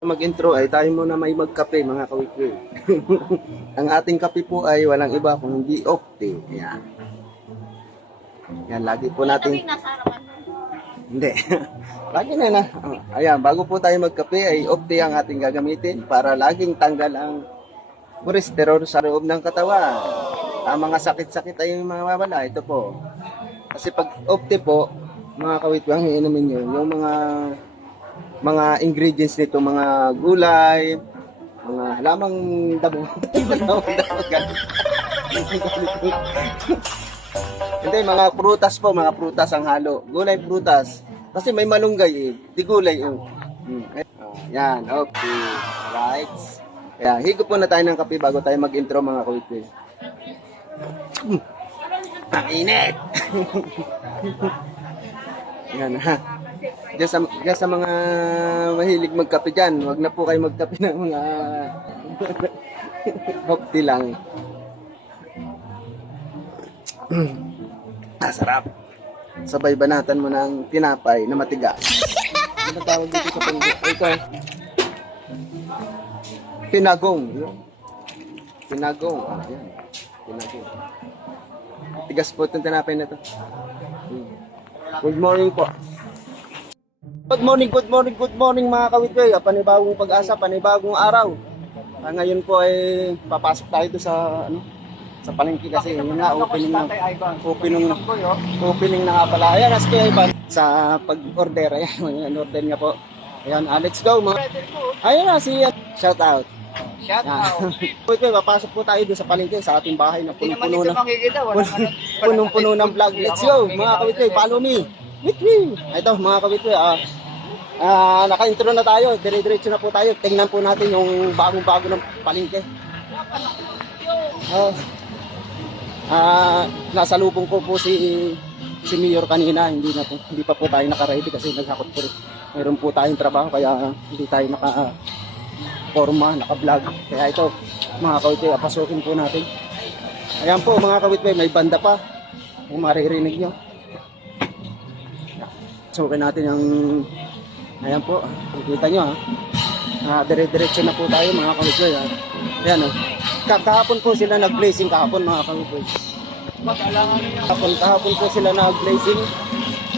Mag-intro ay tayo muna may magkape mga kawikwi. Ang ating kape po ay walang iba kung hindi Opti. Yan. Yan, lagi po natin. Hindi. Lagi na. Ayan, bago po tayo magkape ay Opti ang ating gagamitin para laging tanggal ang kolesterol sa loob ng katawan. Ang mga sakit-sakit ay mawawala. Ito po. Kasi pag Opti po, mga kawikwi, ang iinumin nyo, yung mga ingredients nito, mga gulay, mga halamang dabo. Hindi, mga prutas po, mga prutas ang halo. Gulay, prutas. Kasi may malunggay eh, di gulay eh. Yan, okay. Alright. Kaya, higop po na tayo ng kape bago tayo mag-intro mga kawitwi. Ang init! Yan ha. Diyan sa mga mahilig magkape dyan, wag na po kayo magkape ng mga hopti lang. Sarap. Sabay banatan mo ng tinapay na matigas. Ano tawag dito sa panggo? Ito. Pinagong. Pinagong. Yan. Pinagong. Tigas po itong tinapay na ito. Good morning po. Good morning mga kawitwe. Panibagong pag-asa, panibagong araw. Ngayon po ay papasok tayo doon sa palengke kasi yun nga opening na nga pala. Ayan, as kaya Ivan sa pag-order. Ayan, order nga po. Ayan, let's go mga. Ayan na si shout out. Kawitwe, papasok po tayo doon sa palengke sa ating bahay na punong-puno ng vlog. Let's go mga kawitwe, follow me. Ito mga kawitwe, naka-intro na tayo, dire-diretso na po tayo. Tingnan po natin yung bagong-bago ng palengke. Nasa lubong ko po si Mayor kanina, hindi pa po tayo naka-ready kasi naghakot po rin. Mayroon po tayong trabaho kaya hindi tayo naka-forma, naka-vlog. Kaya ito mga kawitwe, pasukin po natin. Ayan po mga kawitwe, may banda pa kung maririnig nyo. Sukin natin ang, ayan po, nakikita nyo dire-diretso na po tayo mga kawitwe. Ayan kahapon po sila nag-blazing kahapon mga kawitwe. Kahapon po sila nag-blazing.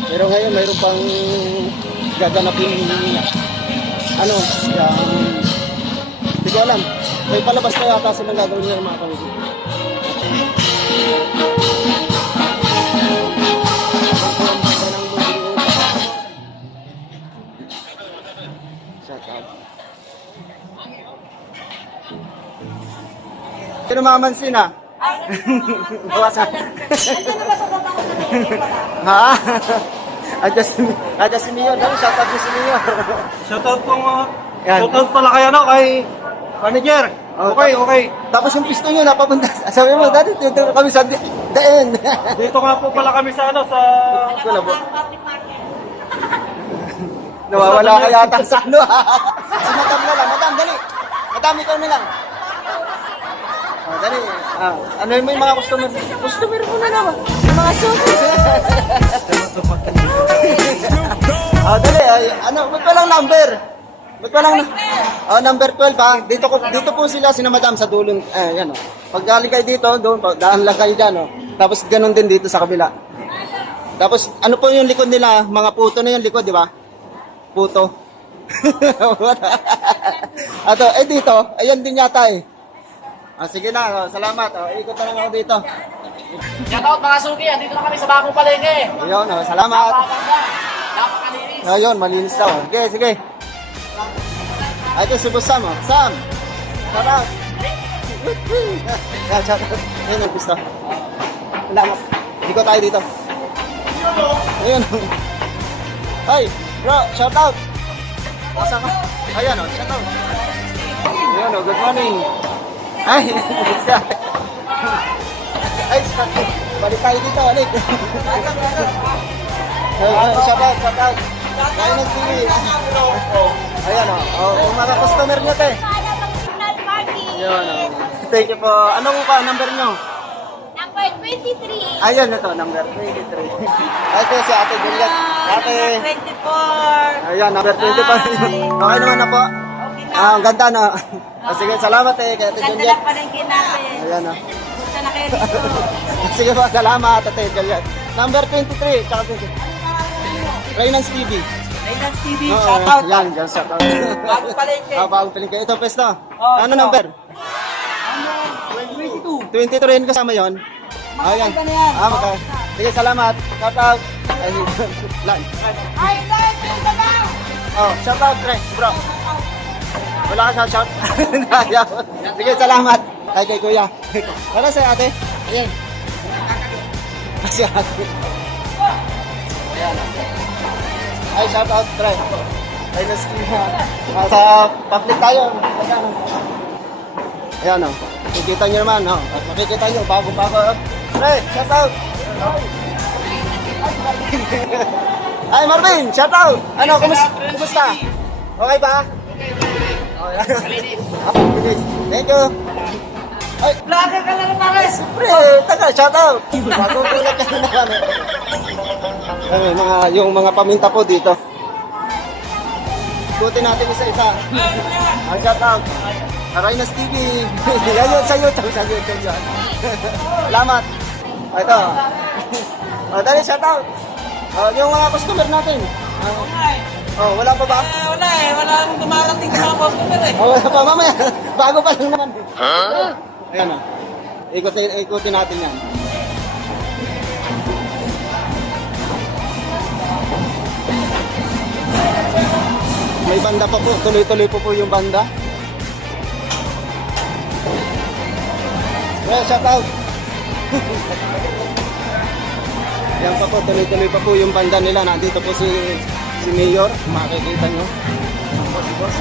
Pero ngayon mayroon pang gaganapin hindi ko alam. May palabas na yata silang gagawin nila mga kawitwe. Sino mamansin Bawasan. Ha? Adjust si Mayor. Shout out si Mayor. Shout out pala kay manager. Okay. Tapos yung pisto nyo napapunta. Sabi mo, dati dito kami sa daan. Dito nga po pala kami sa Nawawala ka yata sa Si Madam na lang. Madam, dali. Madam, ikaw na lang. Dali. Ano yung may mga customer? Customer mo na naman. Yung mga suki. Dali. Ba't palang number? Number 12 Dito po sila sina Madam sa dulong. Yan Pag galing kayo dito, doon daan lang kayo dyan Tapos ganun din dito sa kabila. Tapos ano po yung likod nila? Mga puto na yung likod, di ba? Puto. Dito, ayan din yata sige na, salamat. Ikot na lang ako dito. Shout out mga suki, dito na kami sa bagong palengke. Ayun, salamat. Napakalinis. Ayun, malinis daw. Sige. Ito si Boss Sam. Sam, shout out. Shout out. Ayun, ang pisto. Salamat. Ikot tayo dito. Ayun. Hey, bro, shout out. Asa ka? Ayan shout out. Ayun good morning. Ay, balik tayo dito, balik. Shout out. Kain ng TV. Ayan yung mga customer nyo, te. Ayan Thank you po. Anong number nyo? Number 23. Ayan na to, number 23. Ito si Ate Juliet. Ate. 24. Ayan, number 25. Okay naman na po. Okay. ang ganda na. Sige, salamat eh. Kaya Ate Ganda Juliet. ng palengke natin. Ayan o. Punta na kayo dito. Sige po, salamat Ate Juliet. Number 23, tsaka 20. Raynans TV. Raynans TV, Oo, shoutout. Yan, dyan shoutout. Bagong palengke. Bagong palengke. Ito, pesto. Oh, Ano ito. number? 22. 23 rin kasama yun. Ayan. Magkakaiba na yan. Sige, salamat. Shoutout. Ay, lan. Ay, guys, yung sabaw. Oh, shoutout, pre, bro. Wala ka shout. Sige, salamat. Ay, kay kuya. Wala sa ate? Ayan. Si ate. Ayan. Ay, shoutout, pre. Ay, sa public tayo. Ayan, oh. Makikita nyo naman, oh. Makikita nyo, bago-bago. Pre, shoutout. Ay, Marvin, shoutout. Ano, kumusta? Okay ba? Okay. Thank you. Ay, Vlogger ka lang pares. pre, taga, shoutout. Bago ulit ka naman. Ay, yung mga paminta po dito. Ikutin natin isa-isa. Ang shoutout. Raynans TV. Yan sa YouTube. Sa YouTube yan. Salamat. Ito. Dali, shoutout. Yung mga customer natin. Wala pa ba? Wala eh. Wala nang dumarating sa mga customer eh. Wala pa, mamaya. Bago pa lang naman. Ayan o. Ikutin natin yan. May banda pa po. Tuloy-tuloy po yung banda. Well, shout out. Yan pa po, tuloy-tuloy pa po yung banda nila. Nandito po si Mayor. Makikita nyo. Si boss.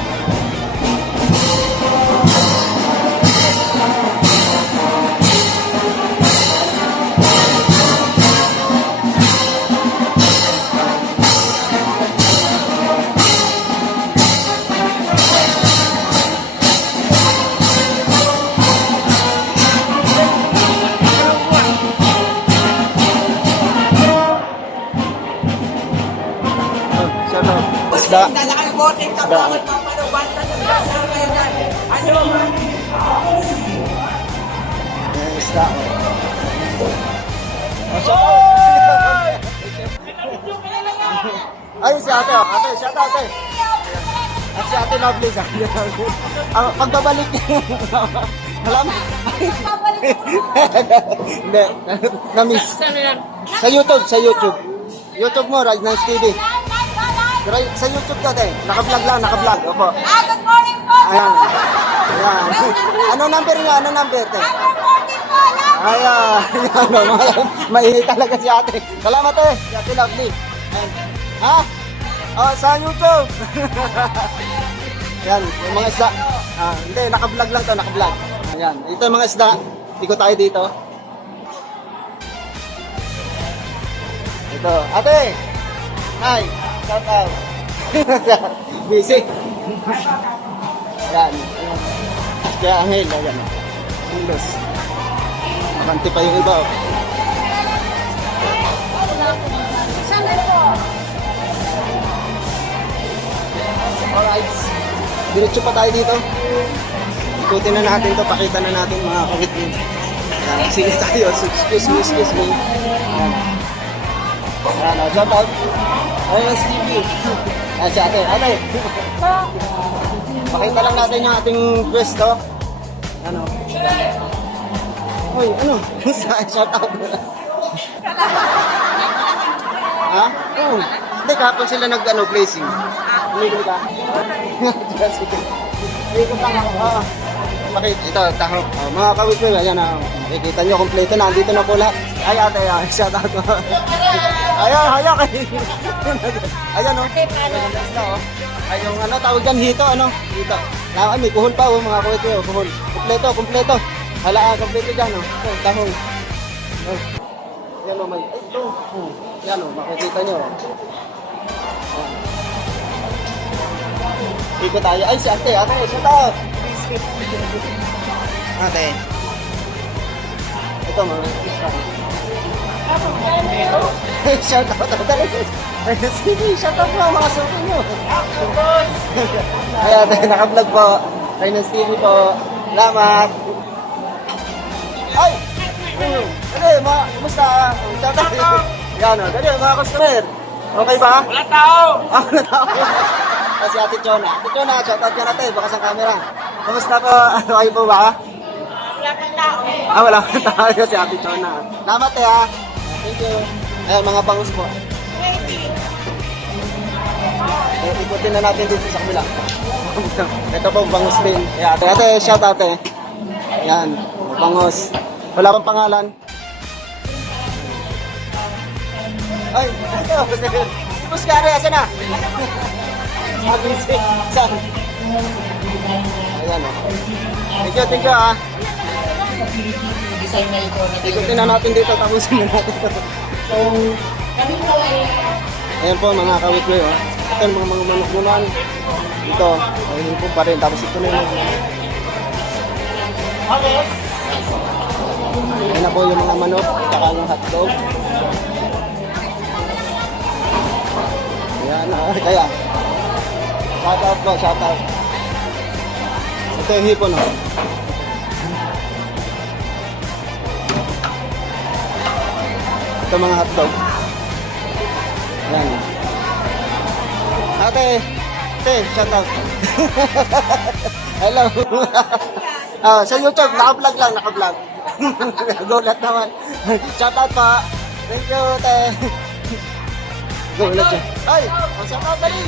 Shout out. Isda. Dala kayo bossing. Tapos magpapaluwanta na pinasama kayo dyan. Ano? Isda. Shout out. Ay, si ate. Ate, shout out ate. At si ate Lovely. Pagbabalik. Alam? Hindi. Na-miss. Sa YouTube. YouTube mo, Raynans TV. Sa YouTube ka din. Naka-vlog lang, naka-vlog. Opo. Good morning po. Ayan. Ayan. Ano number niya? Ano number, te? Number 14 po. Ayan. Ayan. Maingay talaga si ate. Salamat, eh. Si ate Lovely. Ayan. Ha? Sa YouTube. Ayan. Yung mga isda. Hindi, naka-vlog lang to, naka-vlog. Ayan. Ito yung mga isda. Ikot tayo dito. Ito. Ate! Hi! Shout out! Busy! Ayan. Kaya Angel, ayan. English. Makanti pa yung iba. Alright. Diretso pa tayo dito. Ikutin na natin to, pakita na natin mga kawitin. Sige tayo. Excuse me. Ayan. Ayan, shout out. Raynans TV. Si ate. Pakita lang natin yung ating pwesto. Ano? Uy, ano? Shout out. Ha? Oo. Hindi, kahapon sila blazing. Umigil ka? Sige. Umigil ka nga. Ito, taho. Mga kawit-wil, ayan na. Nakikita nyo, kompleto na. Andito na po lahat. Ay, ate, shout out. Ayan, hayak. Ayan, o. Ay, yung tawag dyan, hito, hito. Ay, may kuhol pa, mga kawit-wil. Kuhol. Kompleto. Hala, kompleto dyan, tahong. Yan, may. Ay, ito. Yan, makikita nyo. Ikot tayo. Ay, si ate, shout out. Ate. Ito mga. Shout out ako talaga. Sige, shout out po mga suki nyo. Ayan, naka-vlog po. Finance TV po. Salamat. Ay! Dali, kumusta? Shout out. Yan o, dali mga customer. Okay ba? Wala tao! Wala tao. Si Ate Chona. Ate Chona, shout out ka natin. Bakas ang camera. Kumusta po? Okay po ba? Wala kang tao. Wala kang tao si Ate Chona. Salamat ha. Thank you. Ayan, mga bangus po. Ikutin na natin dito sa kabila. Ito po, bangus din. Ayan, ate, shout out eh. Ayan, bangus. Wala pang pangalan. Ay, ito. Si Puskari, asan na? Saan? Ayan o. Thank you ha. Ikutin na natin dito, tapusin na natin ito. Ayan po mga kawit-way oh. Ito yung mga manok-munan. Ito, ayun po pa rin. Tapos ito na yung ayan na po yung mga manok, saka yung hotdog. Ayan na, kaya. Shout out po, shout out. Ito yung hipon oh. Ito mga hotdog. Yan. Ate, shout out. Hello. Sa YouTube, naka-vlog lang, naka-vlog. Gulat naman. Shout out pa. Thank you, te. Gulat siya. Ay, shout out, dali.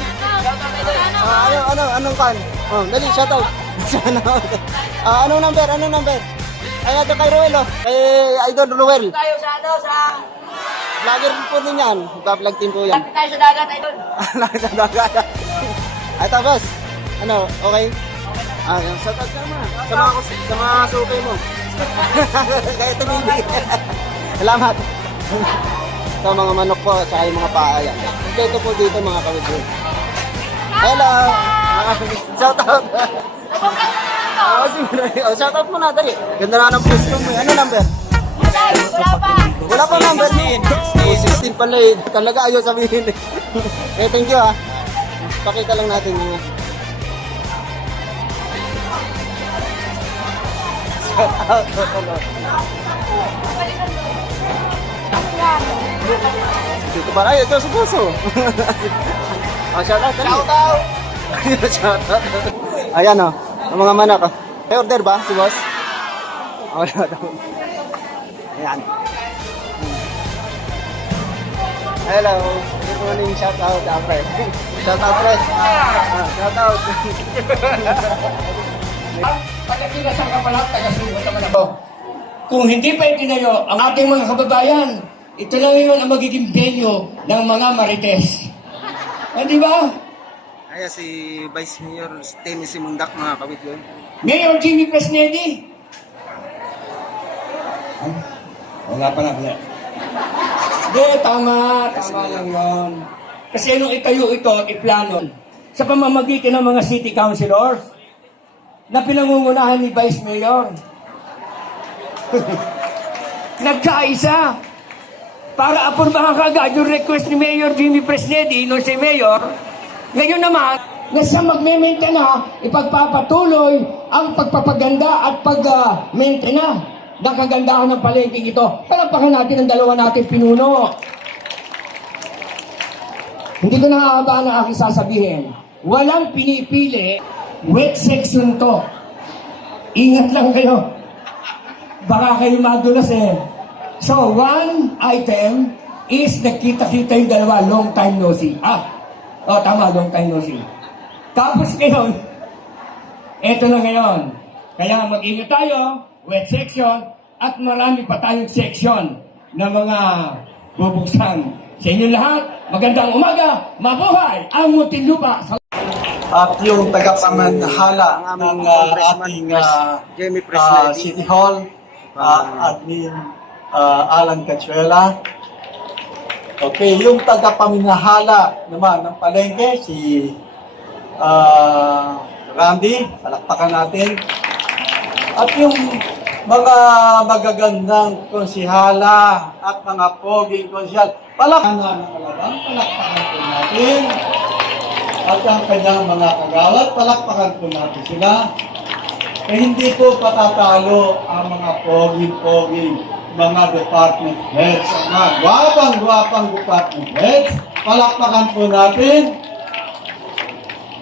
Anong kan? Dali, shout out. Anong number? Ay, ito kay Ruel, oh. Kay Idol Ruel. Tayo sa Vlogger po din yan. Vlog team po yan. Lapit tayo sa dagat, idol. Lagi sa dagat. Ay, tapos. Ano, okay? Yung shout out ka naman. Sa mga suki mo. Kaya tumili. Salamat. Ito mga manok po, at saka yung mga paa yan. Ito po dito mga kawid. Hello. Shout out. Shout out mo na, dali. Ganda na ng post mo. Ano number? Wala pa. Wala pa number. 16 pala eh. Talaga ayaw sabihin eh. Thank you ha. Pakita lang natin yung dito pa. Ay, ito sa puso. Shout out. Shout out. Shout out. Ayan o. Ang mga manok o. May order ba si boss? Wala daw. Ayan. Hello. Good morning. Shout out. Fred. Shout out, Fred. Shout out. Pagkakilas ang kapalat, taga-sugot naman ako. Kung hindi pa itinayo ang ating mga kababayan, ito lang yun ang magiging venue ng mga marites. Di ba? Ayan si Vice Mayor Tenny Simundak mga kawit yun. Mayor Jimmy Presnedi. Wala pa na. Hindi, tama lang yun. Kasi nung itayo ito, iplano, sa pamamagitan ng mga city councilors, na pinangungunahan ni Vice Mayor. Nagkaisa para apurbahan kaagad yung request ni Mayor Jimmy Presnedi nung si Mayor. Ngayon naman, nasa magme-maintain na, ipagpapatuloy ang pagpapaganda at pag-maintain na ng kagandahan ng palengking ito. Palapakan natin ang dalawa natin pinuno. Hindi ko nakakabaan ang aking sasabihin. Walang pinipili, wet section to. Ingat lang kayo. Baka kayo madulas eh. So, one item is nakita-kita yung dalawa, long time no see. Tama, long time no see. Tapos ngayon, eto na ngayon. Kaya mag-ingat tayo, wet section, at marami pa tayong section na mga bubuksan. Sa inyo lahat, magandang umaga, mabuhay ang Muntinlupa! At yung tagapamahala Ang ng aming ating Jimmy Presnedi. City Hall, Admin Alan Cachuela. Okay, yung tagapamahala naman ng palengke, si Randy, palakpakan natin. At yung mga magagandang konsihala at mga poging konsyal. Palakpakan ng Alabang, palakpakan po natin. At ang kanyang mga kagawad, palakpakan po natin sila. Eh hindi po patatalo ang mga poging-poging mga department heads. Ang mga gwapang-gwapang department heads, palakpakan po natin.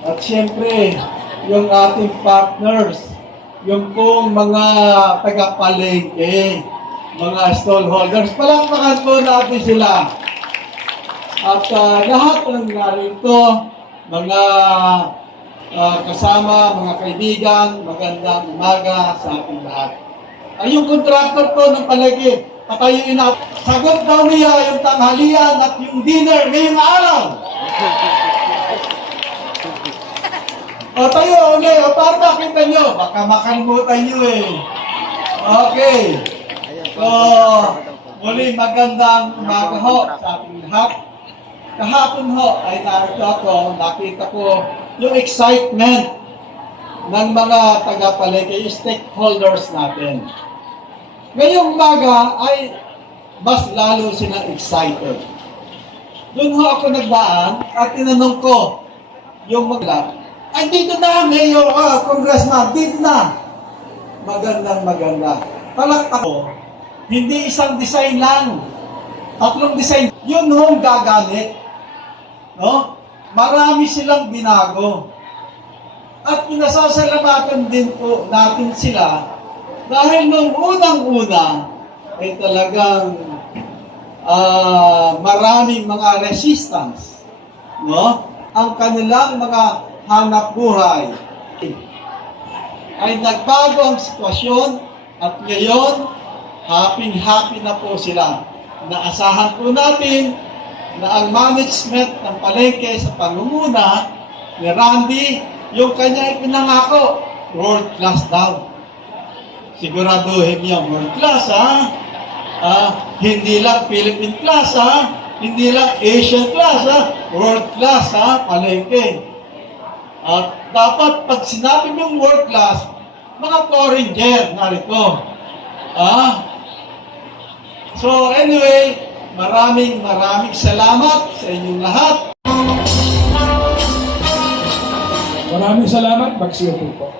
At siyempre, yung ating partners, yung pong mga tagapalengke, mga stallholders, palakpakan po natin sila. At lahat ng narito, mga kasama, mga kaibigan, magandang umaga sa ating lahat. Yung contractor po ng palengke, patayuin natin. Sagot daw niya yung tanghalian at yung dinner ngayong araw. O tayo ulit, o para makita nyo, baka makalimutan nyo eh. Okay. So, muli magandang umaga ho sa ating lahat. Kahapon ho ay narito ako, nakita ko yung excitement ng mga taga-palengke, yung stakeholders natin. Ngayong umaga ay mas lalo silang excited. Doon ho ako nagdaan at tinanong ko yung magla, ay dito na, Mayor, Congressman, dito na. Magandang maganda. Palakpak ko, hindi isang design lang. 3 design. Yun hong gagamit. No? Marami silang binago. At pinasasalamatan din po natin sila dahil nung unang-una ay talagang maraming mga resistance. No? Ang kanilang mga hanap buhay ay nagbago ang sitwasyon at ngayon happy na po sila. Naasahan po natin na ang management ng palengke sa pangunguna ni Randy, yung kanya ipinangako, world class daw. Siguraduhin niyo world class, ha? Hindi lang Philippine class, ha? Hindi lang Asian class, ha? World class, ha? Palengke. At dapat pag sinabi yung world class, mga foreigner narito. So anyway, maraming salamat sa inyong lahat. Maraming salamat, magsiupo po.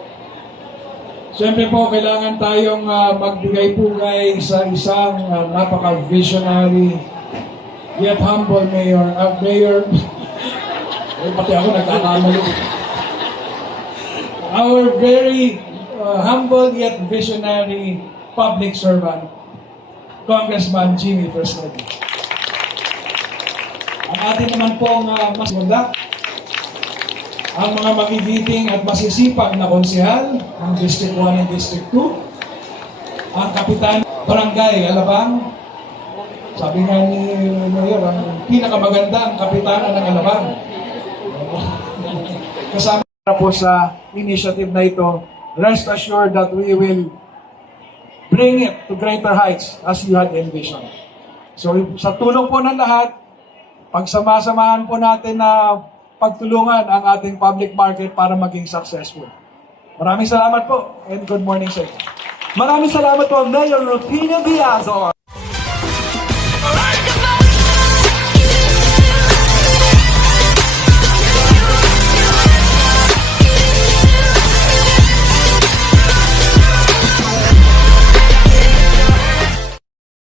Siyempre po, kailangan tayong magbigay-pugay sa isang napaka-visionary yet humble mayor. Pati ako nagkakamali. Our very humble yet visionary public servant, Congressman Jimmy Preston. Ang atin naman pong mas maganda, ang mga magigiting at masisipag na konsehal ng District 1 and District 2, ang Kapitan Barangay Alabang, sabi nga ni Mayor, ang pinakamagandang kapitana ng Alabang. Kasama po sa initiative na ito, rest assured that we will bring it to greater heights as you had envisioned. So sa tulong po ng lahat, pagsama-samahan po natin na pagtulungan ang ating public market para maging successful. Maraming salamat po and good morning sa inyo. Maraming salamat po, Mayor Rufino Diazon.